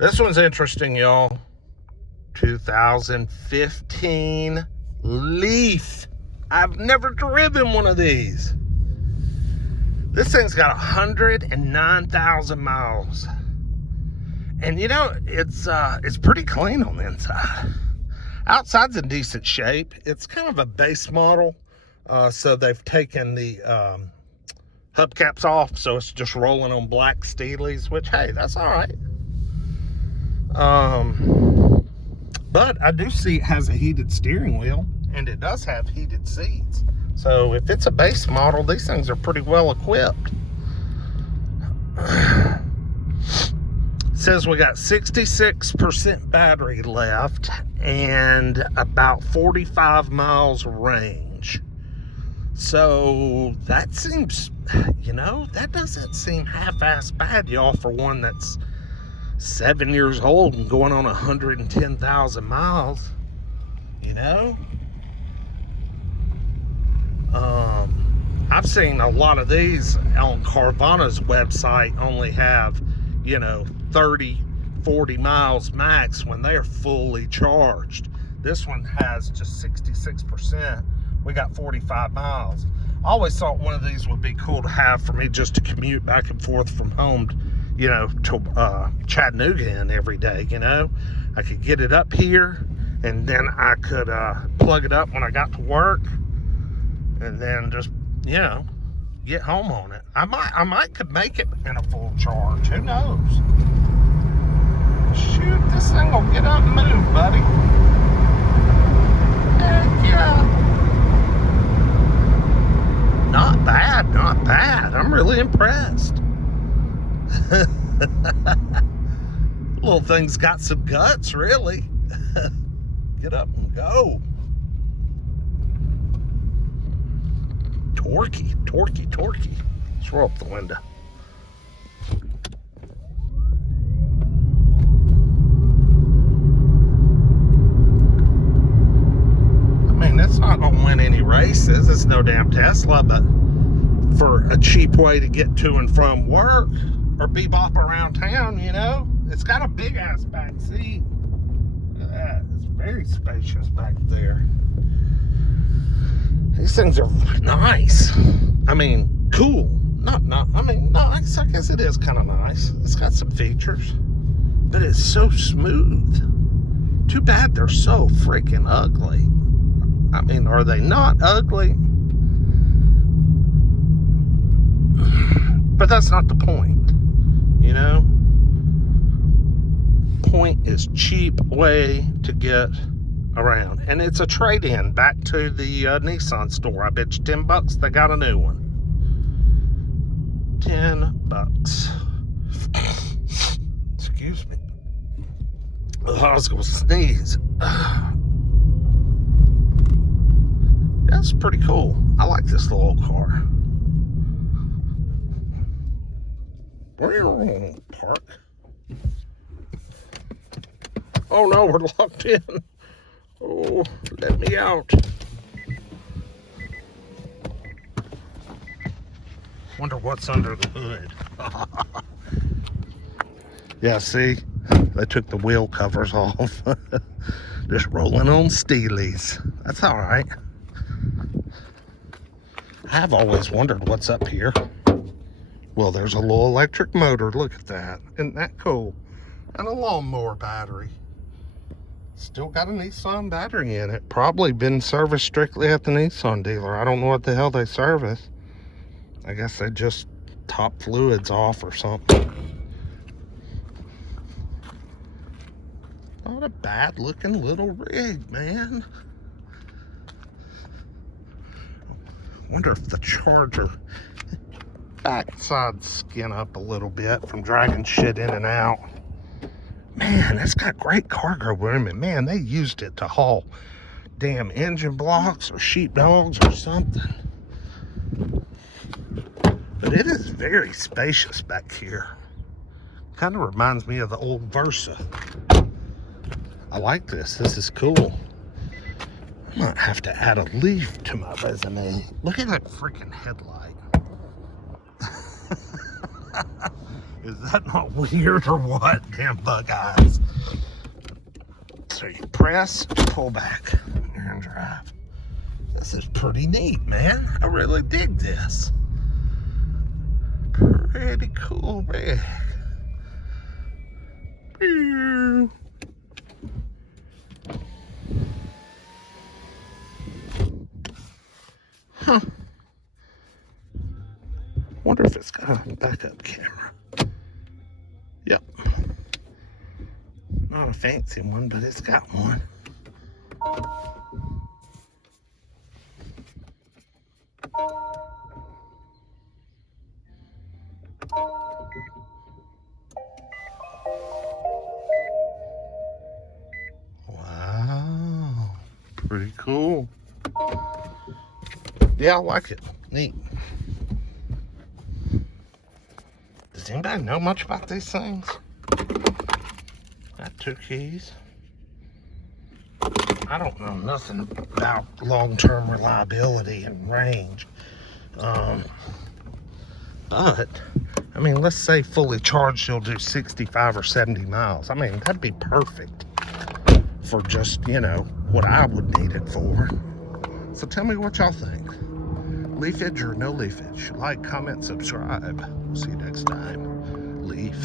This one's interesting, y'all. 2015 Leaf. I've never driven one of these. This thing's got 109,000 miles. And you know, it's pretty clean on the inside. Outside's in decent shape. It's kind of a base model. So they've taken the hubcaps off, so it's just rolling on black Steelies, which, hey, that's all right. But I do see it has a heated steering wheel, and it does have heated seats. So if it's a base model, these things are pretty well equipped. It says we got 66% battery left and about 45 miles range. So that seems, you know, that doesn't seem half-ass bad, y'all, for one that's 7 years old and going on 110,000 miles, you know? I've seen a lot of these on Carvana's website only have, you know, 30, 40 miles max when they're fully charged. This one has just 66%. We got 45 miles. I always thought one of these would be cool to have for me just to commute back and forth from home, you know, to Chattanooga in every day, you know. I could get it up here, and then I could plug it up when I got to work, and then just, you know, get home on it. I might could make it in a full charge. Who knows? Shoot, this thing will get up and move, buddy. Heck yeah. Not bad, not bad. I'm really impressed. Little thing's got some guts, really. Get up and go. Torquey, torquey, torquey. Let's roll up the window. I mean, it's not gonna win any races. It's no damn Tesla, but for a cheap way to get to and from work or bebop around town, you know, it's got a big ass back seat. Look at that. It's very spacious back there. These things are nice. I mean, cool. I mean, nice. I guess it is kind of nice. It's got some features, but it's so smooth. Too bad they're so freaking ugly. I mean, are they not ugly? But that's not the point, you know? Point is cheap way to get around. And it's a trade-in back to the Nissan store. I bet you $10 they got a new one. $10. Excuse me. I was gonna sneeze. That's pretty cool. I like this little car. Park. Oh no, we're locked in. Oh, let me out. Wonder what's under the hood. Yeah, see? They took the wheel covers off. Just rolling on Steelies. That's all right. I've always wondered what's up here. Well, there's a little electric motor. Look at that. Isn't that cool? And a lawnmower battery. Still got a Nissan battery in it. Probably been serviced strictly at the Nissan dealer. I don't know what the hell they service. I guess they just top fluids off or something. Not a bad looking little rig, man. Wonder if the charger backside skin up a little bit from dragging shit in and out. Man, it's got great cargo room, and man, they used it to haul damn engine blocks or sheepdogs or something. But it is very spacious back here. Kind of reminds me of the old Versa. I like this. This is cool. I might have to add a Leaf to my resume. Look at that freaking headlight. Is that not weird or what? Damn bug eyes. So you press, pull back, and drive. This is pretty neat, man. I really dig this. Pretty cool rig. Huh. Wonder if it's got a backup camera. Yep. Not a fancy one, but it's got one. Wow. Pretty cool. Yeah, I like it. Neat. Does anybody know much about these things? Got 2 keys. I don't know nothing about long-term reliability and range. But, I mean, let's say fully charged, you'll do 65 or 70 miles. I mean, that'd be perfect for just, you know, what I would need it for. So tell me what y'all think. Leafage or no leafage? Like, comment, subscribe. We'll see you next time. Leaf.